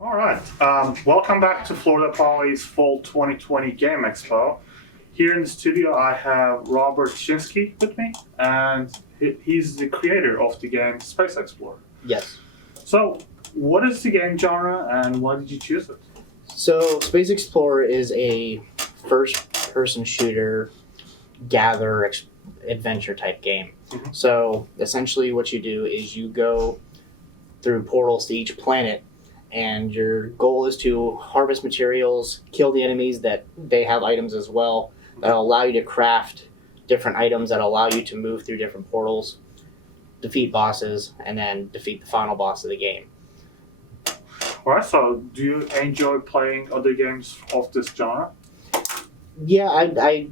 All right. Welcome back to Florida Poly's Fall 2020 Game Expo. Here in the studio, I have Robert Shinsky with me, and he's the creator of the game Space Explorer. Yes. So, what is the game genre, and why did you choose it? So, Space Explorer is a first-person shooter, adventure type game. Mhm. So, essentially, what you do is you go through portals to each planet, and your goal is to harvest materials, kill the enemies that they have items as well that allow you to craft different items that allow you to move through different portals, defeat bosses, and then defeat the final boss of the game. All right. So, do you enjoy playing other games of this genre? Yeah, I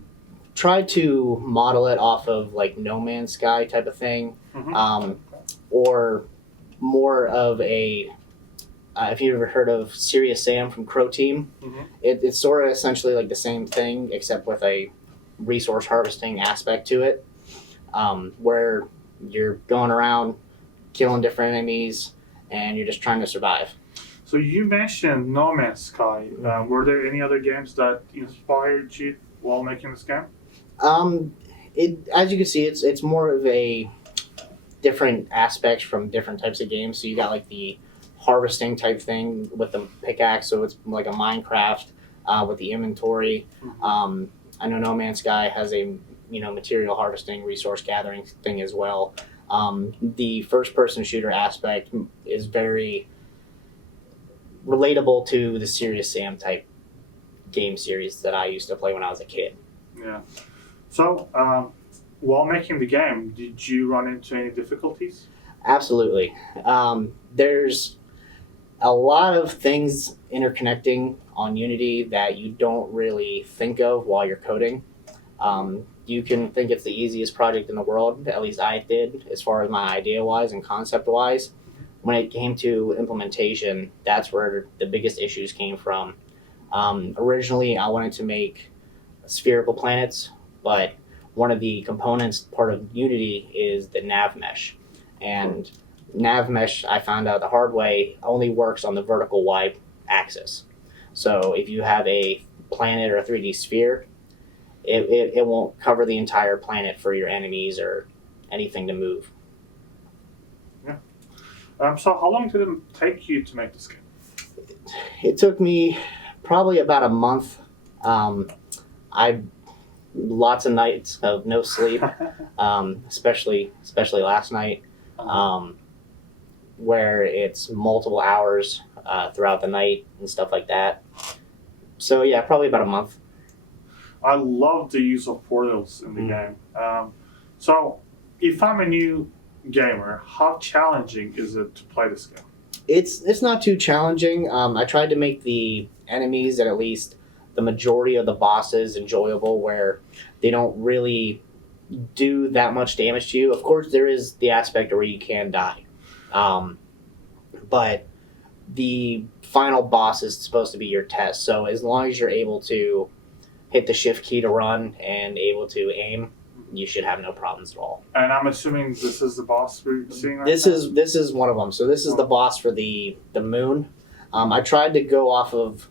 tried to model it off of like No Man's Sky type of thing, Mhm. or more of a. If you've ever heard of Serious Sam from Crow Team, Mhm. it's sort of essentially like the same thing except with a resource harvesting aspect to it, where you're going around killing different enemies and you're just trying to survive. So, you mentioned No Man's Sky. Were there any other games that inspired you while making this game? As you can see, it's more of a different aspects from different types of games. So you got like the harvesting type thing with the pickaxe, so it's like a Minecraft with the inventory. I know No Man's Sky has a material harvesting, resource gathering thing as well. The first person shooter aspect is very relatable to the Serious Sam type game series that I used to play when I was a kid. Yeah. So, while making the game, did you run into any difficulties? Absolutely. There's a lot of things interconnecting on Unity that you don't really think of while you're coding. You can think it's the easiest project in the world, at least I did, as far as my idea wise and concept wise. When it came to implementation, that's where the biggest issues came from. Originally, I wanted to make spherical planets, but one of the components, part of Unity, is the nav mesh. And nav mesh, I found out the hard way, only works on the vertical Y axis. So if you have a planet or a 3D sphere, it won't cover the entire planet for your enemies or anything to move. So, how long did it take you to make this game? It took me probably about a month. I lots of nights of no sleep, especially last night, where it's multiple hours throughout the night and stuff like that. So yeah, probably about a month. I love the use of portals in the game. So, if I'm a new gamer, how challenging is it to play this game? It's not too challenging. I tried to make the enemies and at least the majority of the bosses enjoyable, where they don't really do that much damage to you. Of course, there is the aspect where you can die, but the final boss is supposed to be your test. So as long as you're able to hit the shift key to run and able to aim, you should have no problems at all. And I'm assuming this is the boss we're seeing right This now? this is one of them. So this is the boss for the moon. I tried to go off of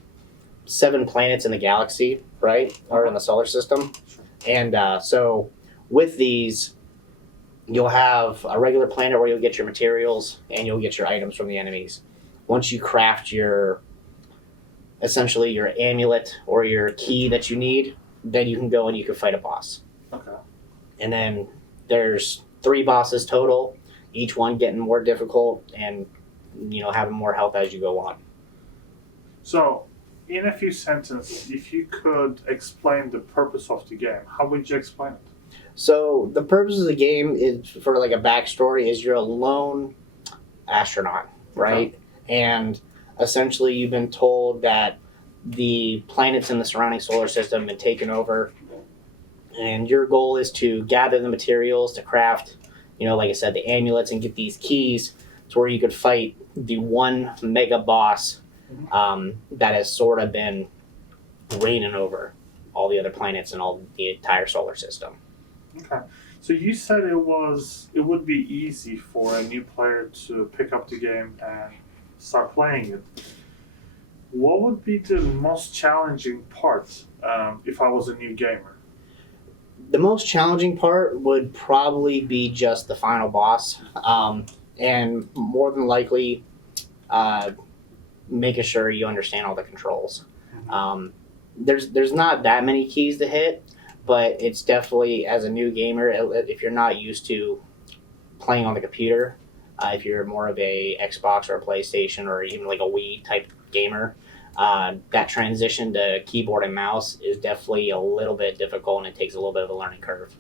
7 planets in the galaxy, right, or in the solar system, and so with these, you'll have a regular planet where you'll get your materials and you'll get your items from the enemies. Once you craft essentially your amulet or your key that you need, then you can go and you can fight a boss. Okay. And then there's 3 bosses total, each one getting more difficult and having more health as you go on. So, in a few sentences, if you could explain the purpose of the game, how would you explain it? So the purpose of the game is, for like a backstory, is you're a lone astronaut, right? Okay. And essentially you've been told that the planets in the surrounding solar system have been taken over, and your goal is to gather the materials to craft, like I said, the amulets and get these keys to where you could fight the one mega boss that has sort of been reigning over all the other planets and all the entire solar system. Okay. So you said it would be easy for a new player to pick up the game and start playing it. What would be the most challenging part if I was a new gamer? The most challenging part would probably be just the final boss, and more than likely, uh, making sure you understand all the controls. Um, there's not that many keys to hit, but it's definitely, as a new gamer, if you're not used to playing on the computer, if you're more of a Xbox or a PlayStation or even like a Wii type gamer, that transition to keyboard and mouse is definitely a little bit difficult and it takes a little bit of a learning curve.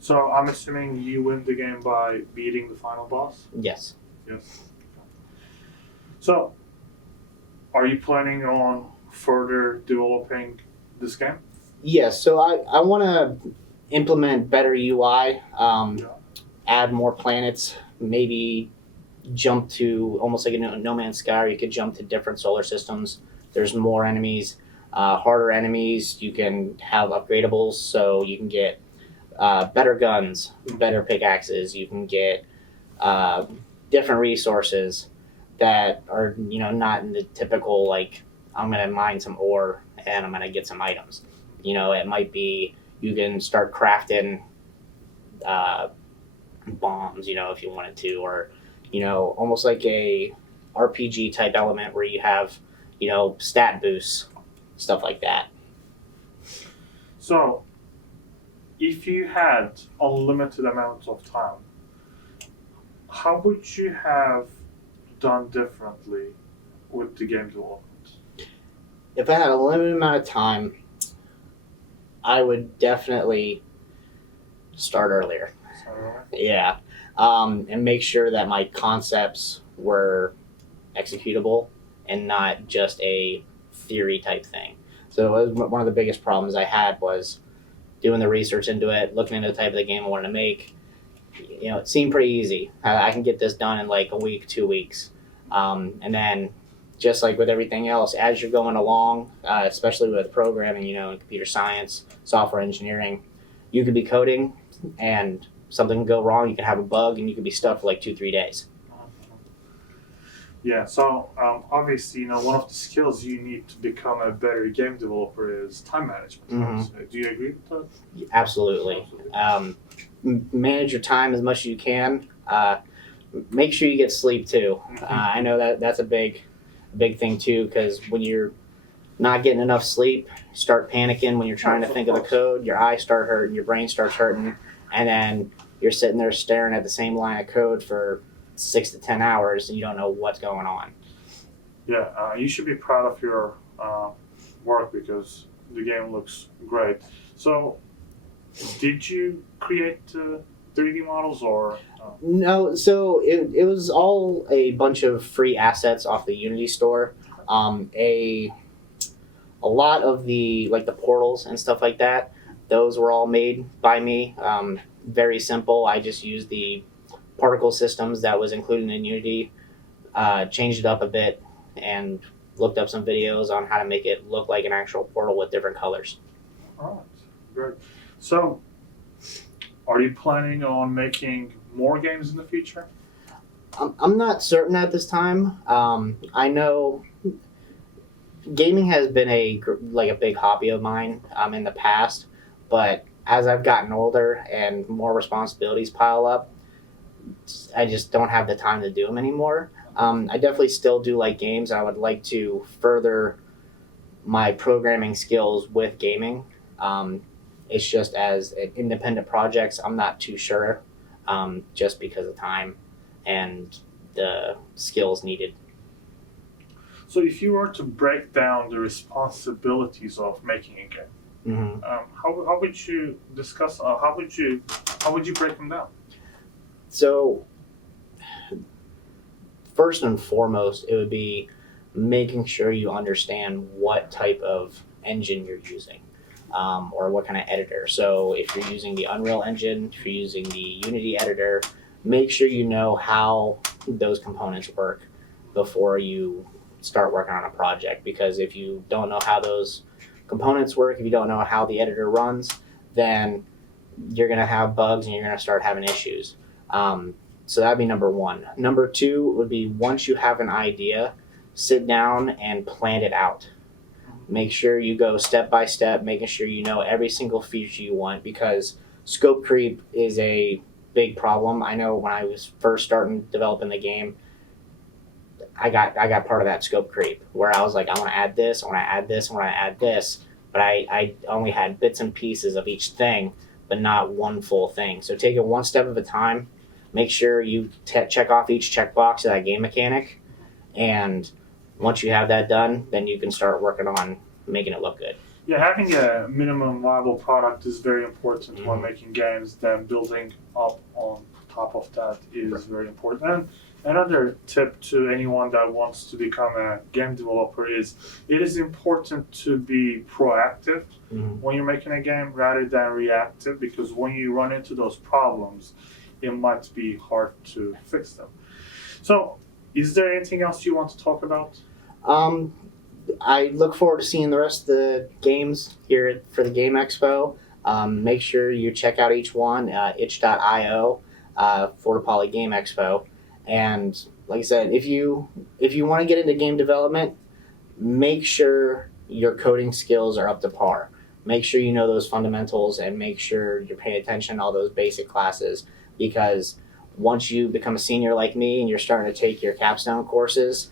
So I'm assuming you win the game by beating the final boss? Yes. Yes. So, are you planning on further developing this game? Yes. So I want to implement better UI, Yeah. add more planets, maybe jump to almost like a No Man's Sky, where you could jump to different solar systems. There's more enemies, harder enemies. You can have upgradables, so you can get better guns, better pickaxes. You can get uh, different resources that are not in the typical like I'm gonna mine some ore and I'm gonna get some items. It might be you can start crafting uh, bombs, if you wanted to, or almost like a RPG type element where you have stat boosts, stuff like that. So, if you had unlimited amounts of time, how would you have done differently with the game development? If I had a limited amount of time, I would definitely start earlier. So, Yeah. And make sure that my concepts were executable and not just a theory type thing. So it was one of the biggest problems I had was doing the research into it, looking into the type of the game I wanted to make. It seemed pretty easy. I can get this done in like a week, 2 weeks. And then just like with everything else, as you're going along, especially with programming, and computer science, software engineering, you could be coding and something can go wrong. You can have a bug and you could be stuck for like 2-3 days. yeah, so obviously, one of the skills you need to become a better game developer is time management. Mhm. So, do you agree with that? Absolutely. Manage your time as much as you can. Make sure you get sleep too. I know that's a big thing too, because when you're not getting enough sleep, you start panicking when you're trying to think of the code. Your eyes start hurting, your brain starts hurting, and then you're sitting there staring at the same line of code for 6 to 10 hours, and you don't know what's going on. Yeah, you should be proud of your work because the game looks great. So, did you create 3D models or? No, so it was all a bunch of free assets off the Unity store. A lot of the like the portals and stuff like that, those were all made by me. Very simple. I just used the particle systems that was included in Unity, changed it up a bit, and looked up some videos on how to make it look like an actual portal with different colors. All right, great. So, are you planning on making more games in the future? I'm not certain at this time. I know gaming has been a big hobby of mine in the past, but as I've gotten older and more responsibilities pile up, I just don't have the time to do them anymore. I definitely still do like games. I would like to further my programming skills with gaming. It's just as independent projects, I'm not too sure, just because of time and the skills needed. So, if you were to break down the responsibilities of making a game, Mm-hmm. how would you discuss? How would you break them down? So, first and foremost, it would be making sure you understand what type of engine you're using, or what kind of editor. So, if you're using the Unreal Engine, if you're using the Unity editor, make sure you know how those components work before you start working on a project. Because if you don't know how those components work, if you don't know how the editor runs, then you're going to have bugs and you're going to start having issues. So that'd be number one. Number two would be once you have an idea, sit down and plan it out. Make sure you go step by step, making sure you know every single feature you want, because scope creep is a big problem. I know when I was first starting developing the game, I got part of that scope creep where I was like, I want to add this, I want to add this, I want to add this, but I only had bits and pieces of each thing, but not one full thing. So take it one step at a time. Make sure you check off each checkbox of that game mechanic, and once you have that done, then you can start working on making it look good. Yeah, having a minimum viable product is very important when making games. Then building up on top of that is very important. And another tip to anyone that wants to become a game developer is it is important to be proactive when you're making a game rather than reactive, because when you run into those problems, it might be hard to fix them. So, is there anything else you want to talk about? I look forward to seeing the rest of the games here for the Game Expo. Make sure you check out each one, itch.io, for the Poly Game Expo. And like I said, if you want to get into game development, make sure your coding skills are up to par. Make sure you know those fundamentals, and make sure you're paying attention to all those basic classes, because once you become a senior like me and you're starting to take your capstone courses,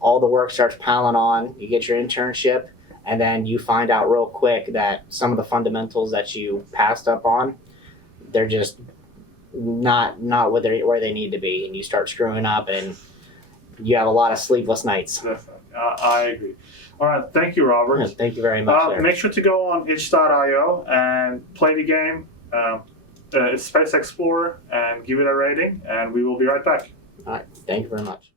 all the work starts piling on. You get your internship, and then you find out real quick that some of the fundamentals that you passed up on, they're just not where they need to be, and you start screwing up, and you have a lot of sleepless nights. Definitely. I agree. All right, thank you, Robert. Yeah, thank you very much. Make sure to go on itch.io and play the game, Space Explorer, and give it a rating, and we will be right back. All right, thank you very much.